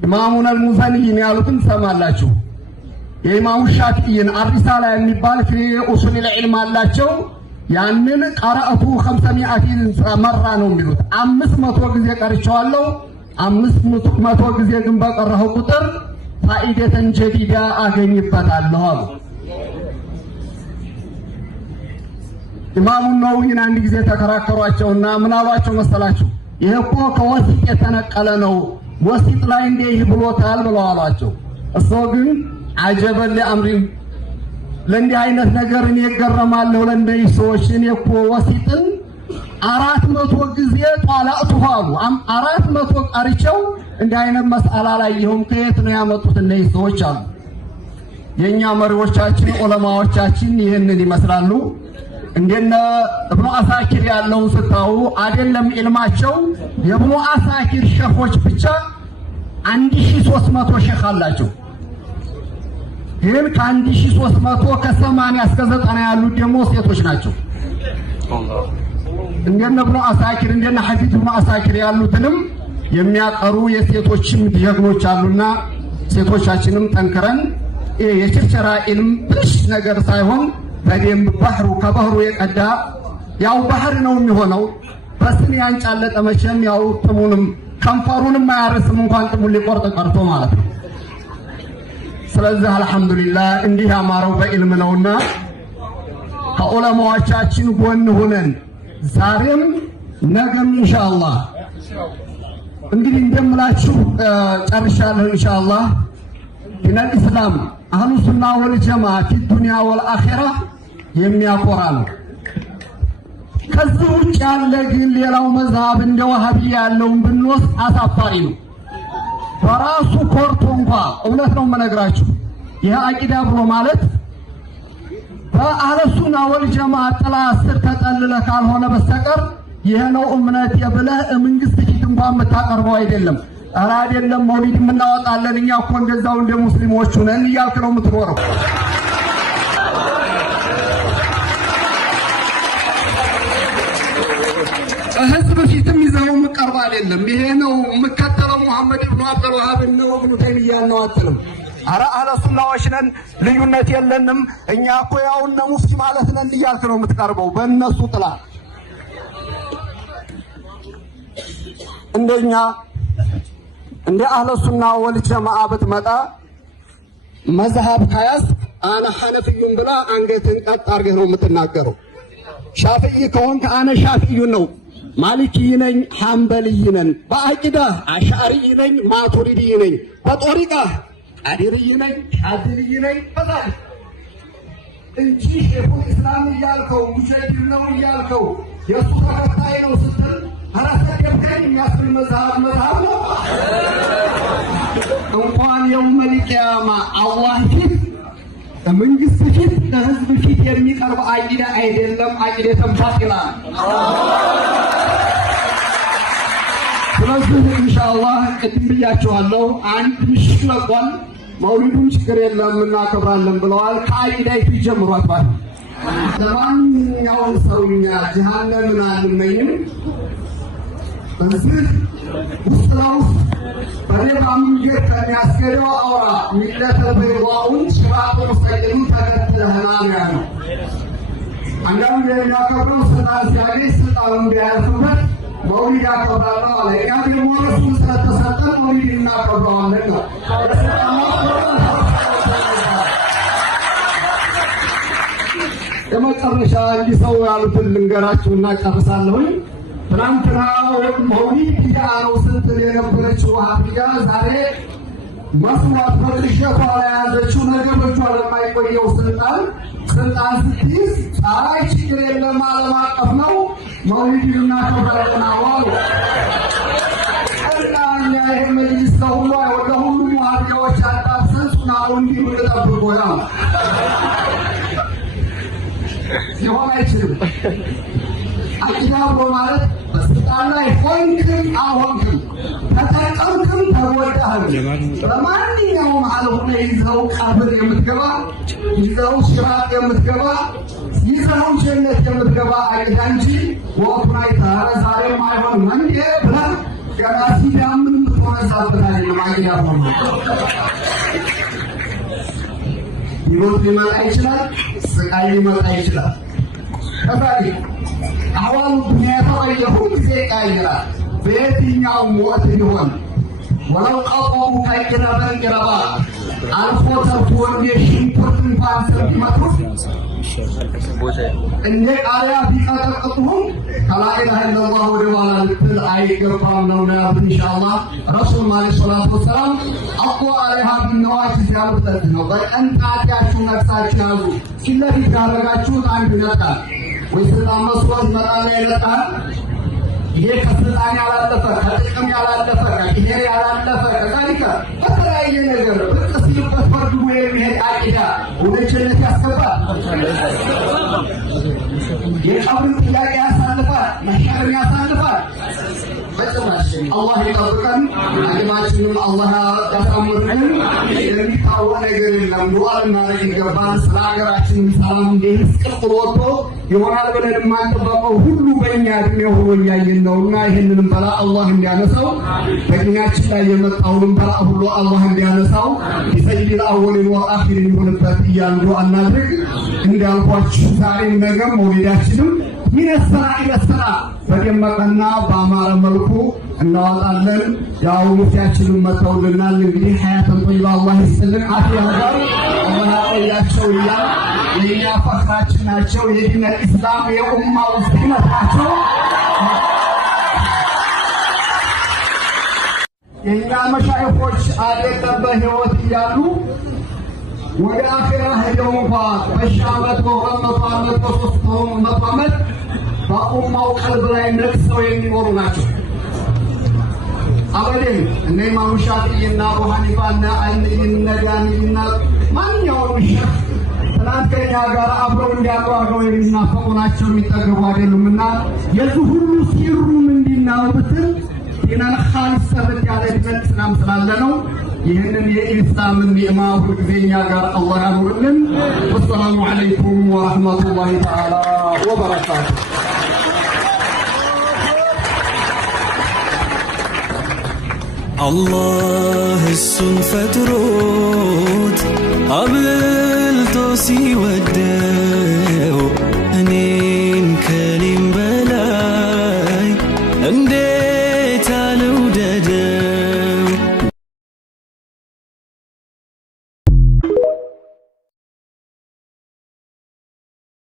ኢማሙን አልሙዘኒን ያሉትን ሰማላችሁ። የኢማሙ ሻፊዒን አሪሳላ የሚባል في اصول العلم አላቸው። ያንን ቀራአቱ 500 መራ ነው የሚሉት 500 ጊዜ ቀርቻለሁ። 500 ጊዜ ግን በቀራሁ ቁጥር ፋኢደተን ጀዲዳ አገኝበታለሁ አሉ። ኢማሙ ነውይን አንድ ጊዜ ተከራከሯቸውና ምን አሏቸው መሰላችሁ? ይሄ እኮ ከወሲጥ የተነቀለ ነው፣ ወሲጥ ላይ እንዲህ ብሎታል ብለው አሏቸው። እሱ ግን አጀበል ለአምሪ ለእንዲህ አይነት ነገር እኔ እገረማለሁ ለእንደዚህ ሰዎች እኔ እኮ ወሲጥን 400 ጊዜ ጧላእቱ አሉ 400 ቀርቸው እንዲህ አይነት መስአላ ላይ ይሁን ከየት ነው ያመጡት እነዚህ ሰዎች አሉ። የኛ መሪዎቻችን ዑለማዎቻችን ይሄንን ይመስላሉ። እንደነ ኢብኑ አሳኪር ያለው ስታው አይደለም ኢልማቸው የኢብኑ አሳኪር ሸኾች ብቻ 1300 ሸኽ አላቸው። ይሄን ከ1300 ከ80 እስከ 90 ያሉት ደግሞ ሴቶች ናቸው። እንደነ ኢብኑ አሳኪር እንደነ ሐፊዝ ኢብኑ አሳኪር ያሉትንም የሚያቀሩ የሴቶችም ጀግኖች አሉና ሴቶቻችንም ጠንክረን የቸርቸራ ኢልም ብሽ ነገር ሳይሆን በደም ባህሩ ከባህሩ የቀዳ ያው ባህር ነው የሚሆነው። በስን ያንጫለጠ መቼም ያው ጥሙንም ከንፈሩንም ማያርስም እንኳን ጥሙን ሊቆርጥ ቀርቶ ማለት ነው። ስለዚህ አልহামዱሊላህ እንዲህ ያማረው በኢልም ነውና ከዑለማዎቻችን ጎን ሆነን ዛሬም ነገም ኢንሻአላህ እንግዲህ እንደምላችሁ ጨርሻለሁ ኢንሻአላህ ዲነል ኢስላም አህሉ ሱና ወል ጀማዓ ዱንያ ወል አኺራ የሚያቆራ ነው። ከዚህ ውጭ ያለ ግን ሌላው መዝሃብ እንደ ወሃቢያ ያለውን ብንወስድ አሳፋሪ ነው። በራሱ ኮርቶ እንኳን እውነት ነው የምነግራችሁ ይሄ አቂዳ ብሎ ማለት በአህሉ ሱና ወል ጀማዓ ጥላ ስር ተጠልለ ካልሆነ በስተቀር ይሄ ነው እምነት የብለህ መንግስት ፊት እንኳን የምታቀርበው አይደለም። ኧረ አይደለም መውሊድ የምናወጣለን እኛ እኮ እንደዛው እንደ ሙስሊሞች ነን እያልክ ነው የምትኖረው። ህዝብ ፊትም ይዘው መቀርብ አይደለም። ይሄ ነው መከተለው መሐመድ ኢብኑ አብዱል ወሃብ ነው ኢብኑ ተይሚያ ነው አትልም። ኧረ አህለ ሱናዎች ነን ልዩነት የለንም እኛ እኮ ያው እነ ሙፍቲ ማለት ነን እያልክ ነው የምትቀርበው በእነሱ ጥላ። እንደኛ እንደ አህለ ሱና ወል ጀማዓ ብትመጣ መዝሃብ ካያስ አነ ሐነፊዩን ብላ አንገትን ቀጥ አድርገህ ነው የምትናገረው። ሻፊዒ ከሆንክ አነ ሻፊዒ ነው፣ ማሊኪይ ነኝ፣ ሐንበልይ ነኝ፣ በአቂዳ አሽዓሪይ ነኝ፣ ማቱሪዲይ ነኝ፣ በጦሪቃ ቃዲርይ ነኝ፣ ሻዚልይ ነኝ በዛል እንጂ ሼኹል ኢስላም እያልከው ሙጀዲድ ነው እያልከው የእሱ ተከታይ ነው ስትል አራሰከብከኝ የሚያስብል መዝሃብ ነው። እንኳን የውመል ቂያማ አላህ ፊት መንግስት ፊት ለህዝብ ፊት የሚቀርብ አቂዳ አይደለም። አቂዳ ተንፋቂላ ስለዚህ ኢንሻአላህ ቅድም ብያችኋለሁ አንድ ምሽት ለቋል መውሊዱን ችግር የለም እናከብራለን ብለዋል። ከአቂዳ ይጀምሯት ማለት ለማንኛውም ሰውኛ ጀሃነምን አንመኝም። በዚህ ውስጥ ለውስጥ በሌባ መንገድ ከሚያስገደው አውራ ሚለተል በይዋውን ሽራጡ ሙስተቂም ተከትለህና ነው ያለው። አንዳንድ የሚያከብረው ስልጣን ሲያገኝ ስልጣኑን ቢያልፍበት መውሊድ ያከብራለሁ አለ። እኛ ደግሞ እሱን ስለተሰጠን መውሊድ እናከብረዋለን ነው። የመጨረሻ እንዲህ ሰው ያሉትን ልንገራችሁና ጨርሳለሁኝ። ትናንትና መውሊድ ቢድዓ ነው ስትል የነበረችው ዋህብያ ዛሬ መስዋዕት በቅዠቷ ላይ ያዘችው ነገር በእጇ ለማይቆየው ስልጣን ስትይዝ አይ ችግር የለም ዓለም አቀፍ ነው መውሊድ እናከብራለን አሉ። እና እኛ ይሄ መጅሊስ ለሁሉ ለሁሉም ዋህብያዎች ያጣብሰን ሱናው እንዲሁ ልጠብቆ ነው ሊሆን አይችልም። አቂዳ ብሎ ማለት በስልጣን ላይ ሆንክም አልሆንክም ተጠቀምክም ተጎዳህም በማንኛውም ዓለም ላይ ይዘው ቀብር የምትገባ ይዘው ሲራጥ የምትገባ ይዘው ጀነት የምትገባ አቂዳ እንጂ ወቅቱን አይተህ ዛሬም አይሆንም እንዴ ብለህ ገና ሲዳምን ተነሳበታል ለማግኛ ነው ይሞት ሊመጣ ይችላል ስቃይ ሊመጣ ይችላል ከዛሬ አሁን ዱንያ ተቀየሩ ጊዜ ይቀየራል በየትኛውም ወቅት ቢሆን ወለው ቀጠሩ ከይረባ አልፎ ተርፎ የሽንኩርት እንኳን ቢመጡ እንደ ቃሪያ ቢቀጠቅጡም ከላ ኢላሀ ኢለላህ ወደ ኋላ ልትል አይገባም ነው ያሉት። ኢንሻአላህ ረሱል ዓለይሂ ሰላቱ ወሰላም አቁ አለይሃ ቢነዋጅዝ ያሉት ነው። በቀን ጣታችሁ ነክሳችሁ ያዙ። ሲለፊት ያደረጋችሁት አንድ ይነጣል ወይ ስልጣን መስዋዕት ይመጣል ይነጣል። ይሄ ከስልጣን ያላለፈ ከጥቅም ያላለፈ ከብሔር ያላለፈ ከታሪክ በተለያየ ነገር በተስልበት ፈርዱ የሚሄድ አቂዳ ወደ ጀነት ያስገባል። የቀብርን ጥያቄ ያሳልፋል። መሻርን ያሳልፋል። በጭራሽ አላህ ይጠብቀን። አቅማችንም አላህ ያሳምርልን። የሚታወቅ ነገር የለም። ዱዓ ልናደርግ ይገባል። ስለ ሀገራችን ሰላም እንዲህ ቅጥል ወጥቶ ይሆናል ብለን የማንጠበቀው ሁሉ በእኛ እድሜ ሆኖ እያየን ነውና ይህንንም በላ አላህ እንዲያነሳው በእድሜያችን ላይ የመጣውንም በላ ሁሉ አላህ እንዲያነሳው የሰይድ አወልን ወአኺርን ይሁንበት እያልን ዱዓ እናድርግ። እንዳልኳችሁ ዛሬም ነገም መውሊዳችንም ይነሰራ ይነሰራ በደመቀና በአማረ መልኩ እናወጣለን። ያው ሙፍቲያችንን መተውልናል። እንግዲህ ሐያተን ጠይባ አላህ ይስጥልን። አፊያ ጋር አላህ ያቆያቸው እያል የኛ ፈክራችን ናቸው። የዲን ኢስላም የኡማው ዚነት ናቸው። የኛ መሻይኾች አይደለም በህይወት እያሉ ወደ አኺራ ሄደው እንኳን በሺህ ዓመት በ200 ዓመት በ300 ዓመት በኡማው ቀልብ ላይ ነግሰው የሚኖሩ ናቸው። አበደን እነ ኢማሙ ሻፊዒና አቡ ሐኒፋና እነ ዳኒና ማንኛውም ሸህ ትናንት ከኛ ጋር አብረው እንዲያሉ አብረው የሚናፈቁ ናቸው። የሚጠገቡ አይደሉምና የዚህ ሁሉ ሲሩ ምንድነው ብትል ዲናል ኻሊስ ሰበት ያለ ዲን እስላም ስላለ ነው። ይህንን የኢስላምን ኒዕማ ሁልጊዜኛ ጋር አላህ ያኑርልን። ወሰላሙ ዐለይኩም ወረሕመቱላሂ ተዓላ ወበረካቱ። አላህ እሱን ፈጥሮት አብልጦ ሲወደው